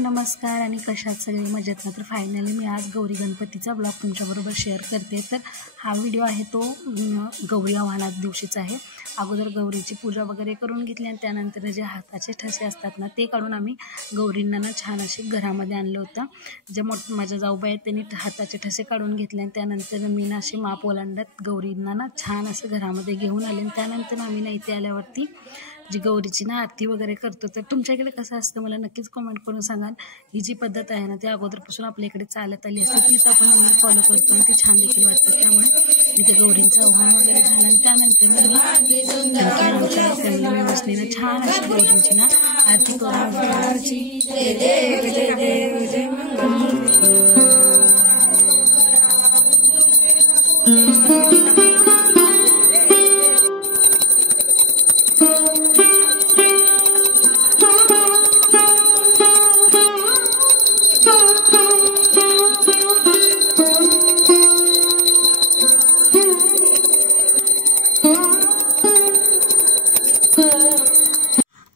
नमस्कार आणि कशात सगळे मजेत ना। तर फायनली मी आज गौरी गणपतीचा ब्लॉग तुमच्याबरोबर शेअर करते। तर हा व्हिडिओ आहे तो गौरी आव्हाना दिवशीचा आहे। अगोदर गौरीची पूजा वगैरे करून घेतली आणि त्यानंतर जे हाताचे ठसे असतात ना ते काढून आम्ही गौरींना ना छान अशी घरामध्ये आणलं होतं। जे माझ्या जाऊबाई आहेत त्यांनी हाताचे ठसे काढून घेतले आणि त्यानंतर मी ना अशी माप ओलांडत गौरींना ना छान असं घरामध्ये घेऊन आले। आणि त्यानंतर आम्ही ना इथे आल्यावरती जी गौरीची ना आरती वगैरे करतो। तर तुमच्या इकडे कसं असतं मला नक्कीच कमेंट करून सांगाल। ही जी पद्धत आहे ना ती अगोदरपासून आपल्या इकडे चालत आली असते, तीच आपण फॉलो करतो आणि ती छान देखील वाटतं। त्यामुळे इथे गौरींचं आव्हान वगैरे झालं आणि त्यानंतर मी आमच्या फॅमिली मेंबर्सनी छान अशी गौरींची ना आरती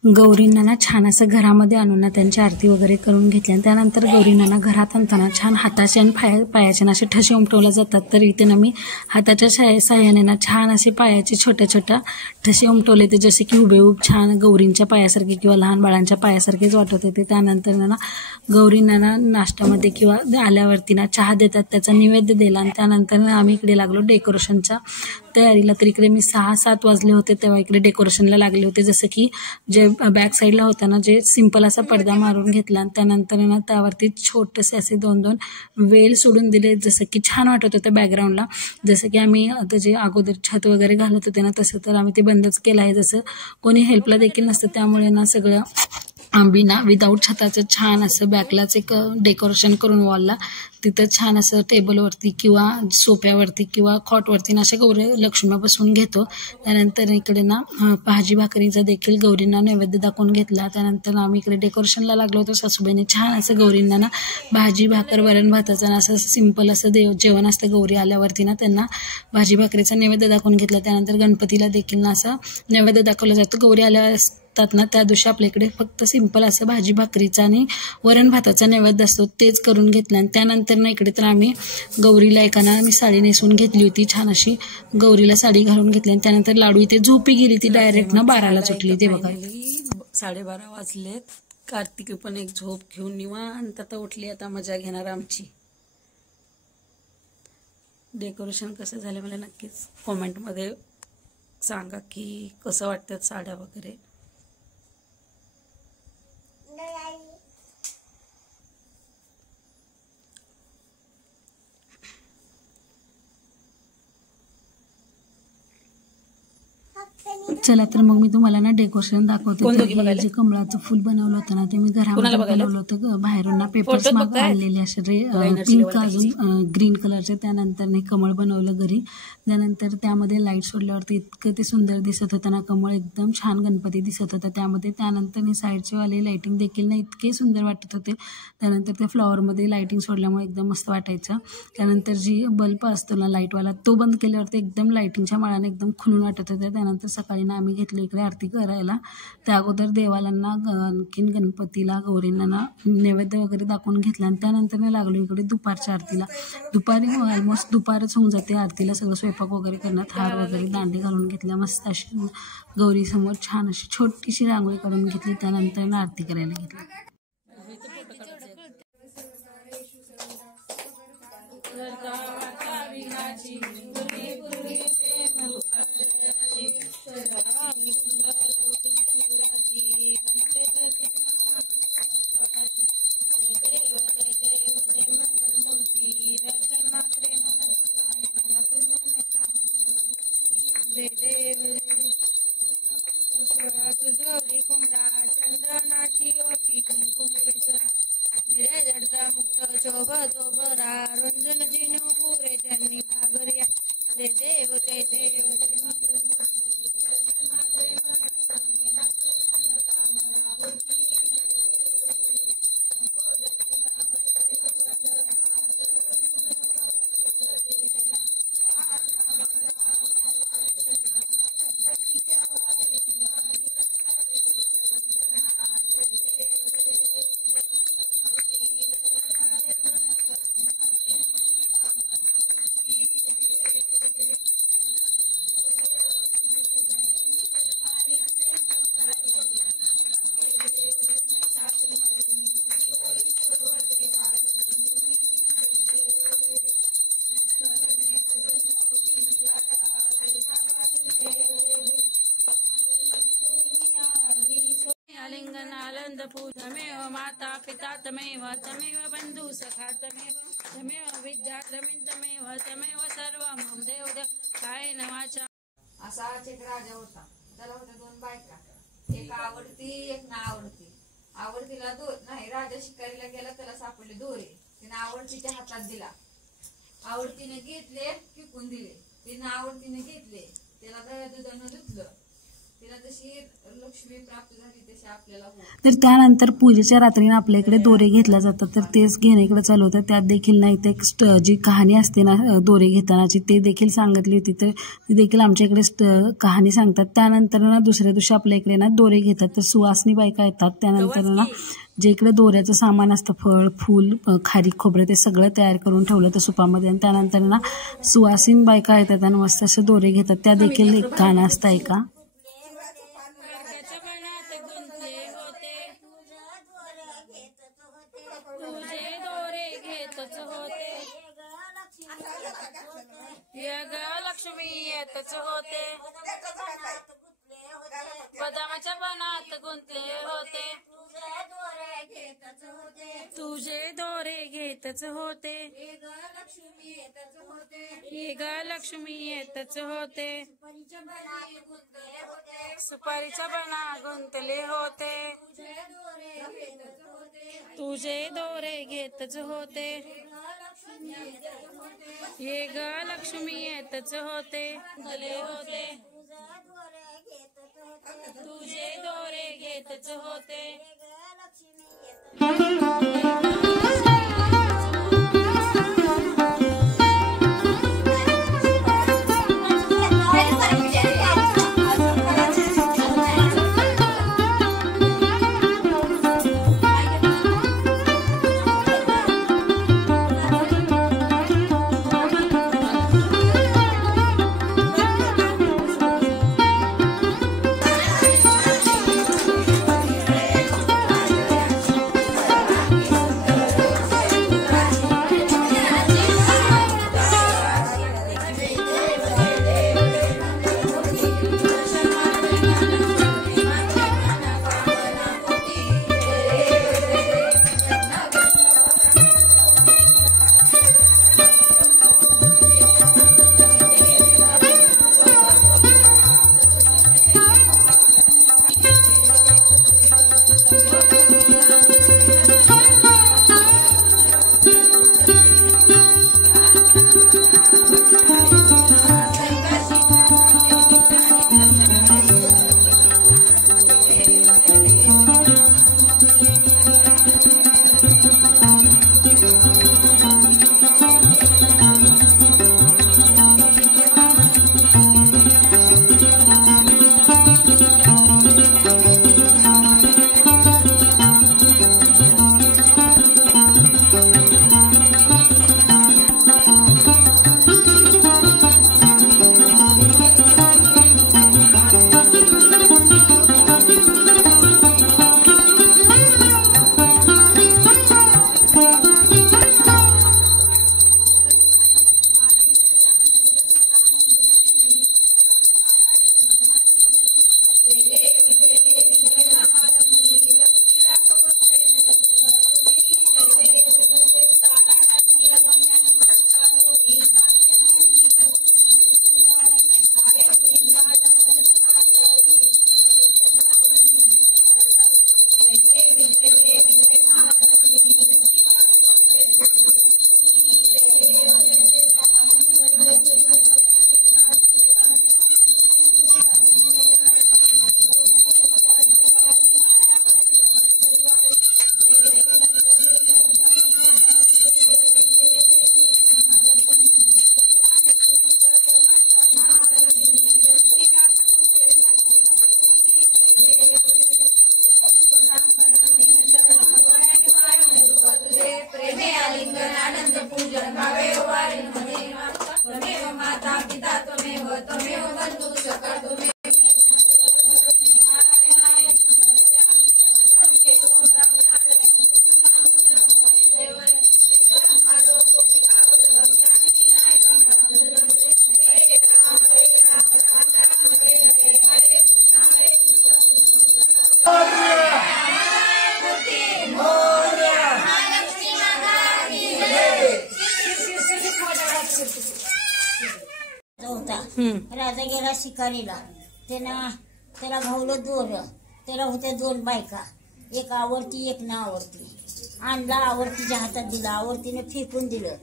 गौरींना ना छान असं घरामध्ये आणून ना त्यांची आरती वगैरे करून घेतली आणि त्यानंतर गौरींना ना घरात आणताना छान हाताचे आणि पायाचे ना असे ठसे उमटवले जातात। तर इथे ना मी हाताच्या साह्याने ना छान असे पायाचे छोट्या ठसे उमटवले ते, जसे की हुबेहूब छान गौरींच्या पायासारखे किंवा लहान बाळांच्या पायासारखेच वाटत होते। त्यानंतर ना गौरींना ना नाश्त्यामध्ये किंवा आल्यावरती ना चहा देतात, त्याचा नैवेद्य दिला आणि त्यानंतर आम्ही इकडे लागलो डेकोरेशनच्या तयारीला। तर इकडे मी 6-7 वाजले होते तेव्हा इकडे डेकोरेशनला लागले होते। जसं की जे बॅक साईडला होता ना जे सिंपल असा पडदा मारून घेतला आणि त्यानंतर ना त्यावरती छोटेसे असे 2-2 वेल सोडून दिले, जसं की छान वाटत होतं बॅकग्राऊंडला। जसं की आम्ही आता जे अगोदर छत वगैरे घालत होते ना तसं तर आम्ही ते बंदच केलं आहे। जसं कोणी हेल्पला देखील नसतं त्यामुळे ना सगळं आम्ही ना विदाऊट छताचं छान असं बॅकलाच एक डेकोरेशन करून वॉलला तिथं छान असं टेबलवरती किंवा सोफ्यावरती किंवा खॉटवरती ना अशा गौरी लक्ष्म्या बसवून घेतो। त्यानंतर इकडे ना भाजी भाकरीचा देखील गौरींना नैवेद्य दाखवून घेतला। त्यानंतर आम्ही इकडे डेकोरेशनला लागलो होतो। सासूबाईंनी छान असं गौरींना ना भाजी भाकर वरण भाताचं ना असं सिंपल असं जेवण असतं गौरी आल्यावरती ना त्यांना भाजी भाकरीचा नैवेद्य दाखवून घेतला। त्यानंतर गणपतीला देखील ना असं नैवेद्य दाखवलं जातं। गौरी आल्यावर ना त्या दिवशी आपल्या इकडे फक्त सिंपल असं भाजी भाकरीचा आणि वरण भाताचा नैवेद्य असतो तेच करून घेतलं। आणि त्यानंतर ना इकडे तर आम्ही गौरीला एकाना मी साडी नेसून घेतली होती, छान अशी गौरीला साडी घालून घेतली आणि त्यानंतर लाडू इथे झोपी गेली ती डायरेक्ट ना 12ला सुटली। ते बघा 12:30 वाजलेत। कार्तिकी पण एक झोप घेऊन निवांत आता उठली, आता मजा घेणार आमची। डेकोरेशन कसं झालं मला नक्कीच कॉमेंटमध्ये सांगा की कसं वाटतं साड्या वगैरे। चला तर मग मी तुम्हाला ना डेकोरेशन दाखवते। जे कमळाचं फुल बनवलं होतं ना ते मी घरामध्ये बनवलं होतं। बाहेरून ना पेपर्स मागून आणलेले असे पिंक अजून ग्रीन कलरचे। त्यानंतर कमळ बनवलं घरी। त्यानंतर त्यामध्ये लाईट सोडल्यावरती इतकं ते सुंदर दिसत होतं ना, कमळ एकदम छान गणपती दिसत होता त्यामध्ये। त्यानंतर साईडचे वाले लाईटिंग देखील ना इतके सुंदर वाटत होते। त्यानंतर ते फ्लॉवरमध्ये लाईटिंग सोडल्यामुळे एकदम मस्त वाटायचं। त्यानंतर जी बल्ब असतो ना लाईटवाला तो बंद केल्यावरती एकदम लाईटिंगच्या माळाने एकदम खुलून वाटत होतं। त्यानंतर सकाळी ना आम्ही घेतलं इकडे आरती करायला। त्या अगोदर देवाला ना आणखीन गणपतीला गौरींना ना नैवेद्य वगैरे दाखवून घेतला आणि त्यानंतर लागलो इकडे दुपारच्या आरतीला। दुपारी ऑलमोस्ट दुपारच होऊन जाते आरतीला, सगळं स्वयंपाक वगैरे करण्यात हार वगैरे दांडी घालून घेतल्या। मस्त अशी गौरीसमोर छान अशी छोटीशी रांगोळी काढून घेतली, त्यानंतर ना आरती करायला घेतली। मुक्त शोभतो बरा रंजन जिनू पुरे त्यांनी भागर्या देव जय देव आलिंगनानंद पूजमेव माता पिता तमेव तमेव बंधु सखा तमेव विद्या तमेव सर्वं मम देव काय नवाचा। असा एक राजा होता, त्याला होत्या दोन बायका, एक आवडती एक ना आवडती। आवडतीला नाही, राजा शिकारीला गेला, त्याला सापडले दोरे, तिने आवडतीच्या हातात दिला, आवडतीने घेतले किकून दिले, तिने आवडतीने घेतले, त्याला दह्या दुधानं धुतलं, तिला जशी लक्ष्मी प्राप्त झाली तशी आपल्याला तर त्यानंतर पूजेच्या रात्रीने आपल्या इकडे दोरे घेतल्या जातात, तर तेच घेण्याकडे चालू होतं। त्यात देखील नाही ते जी कहाणी असते ना दोरे घेतानाची ते देखील सांगितली होती, तर ती देखील आमच्या इकडे कहाणी सांगतात। त्यानंतर ना दुसऱ्या दिवशी आपल्या इकडे ना दोरे घेतात, तर सुवासनी बायका येतात। त्यानंतर ना जे इकडे दोऱ्याचं सामान असतं, फळ फूल खारीक खोबरे ते सगळं तयार करून ठेवलं तर सुपामध्ये, आणि त्यानंतर ना सुवासीन बायका येतात आणि मस्त असे दोरे घेतात। त्या देखील एक गाणं असतं ऐका। लक्ष्मी येतच होते, बदामाच्या बनात गुंतले होते, तुझे दोरे घेतच होते, ये ग लक्ष्मी येतच होते, सुपारीच्या बना गुंतले होते, तुझे दोरे घेतच होते, ये ग लक्ष्मी येतच होते, गले होते, तुझे दोरे घेतच होते। पिता त्वमेव त्वमेव बन्धुः सखा त्वमेव राजा गेला शिकारीला, त्याला घावलं दोर, त्याला होत्या 2 बायका, एक आवडती एक ना आवडती. आणला आवडतीच्या हातात दिला, आवडतीने फेकून दिलं,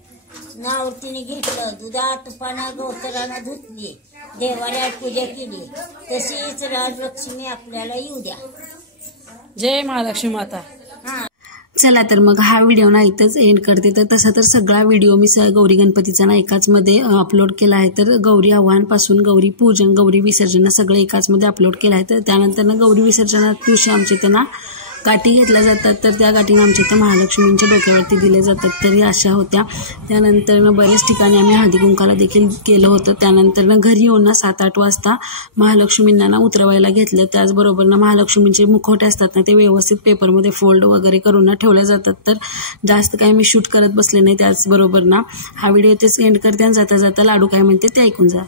ना आवडतीने घेतलं, दुधा तुपानं गवतरानं धुतली, देवाला पूजा केली. तशीच राजलक्ष्मी आपल्याला येऊ द्या. जय महालक्ष्मी माता. चला तर मग हा व्हिडिओ ना इथंच एंड करते. तर तसा तर सगळा व्हिडिओ मी गौरी गणपतीचा ना एकाच मध्ये अपलोड केला आहे. तर गौरी आव्हानपासून गौरी पूजन, गौरी विसर्जन सगळं एकाच मध्ये अपलोड केलं आहे. तर त्यानंतर ना गौरी विसर्जनात दिवशी आमच्या इथं ना गाठी घेतल्या जातात. तर त्या गाठीने आमच्या इथं महालक्ष्मींच्या डोक्यावरती दिले जातात. तरी अशा होत्या. त्यानंतर बरेच ठिकाणी आम्ही हळदी कुंकाला देखील केलं होतं. त्यानंतर घरी येऊन ना 7-8 वाजता महालक्ष्मींना ना उतरवायला घेतलं. त्याचबरोबर ना महालक्ष्मींचे मुखवटे असतात ना ते व्यवस्थित पेपरमध्ये फोल्ड वगैरे करून ना ठेवले जातात. तर जास्त काही मी शूट करत बसले नाही. त्याचबरोबर ना हा व्हिडिओ इथेच एंड करते आणि जाता जाता लाडू काय म्हणते ते ऐकून जा.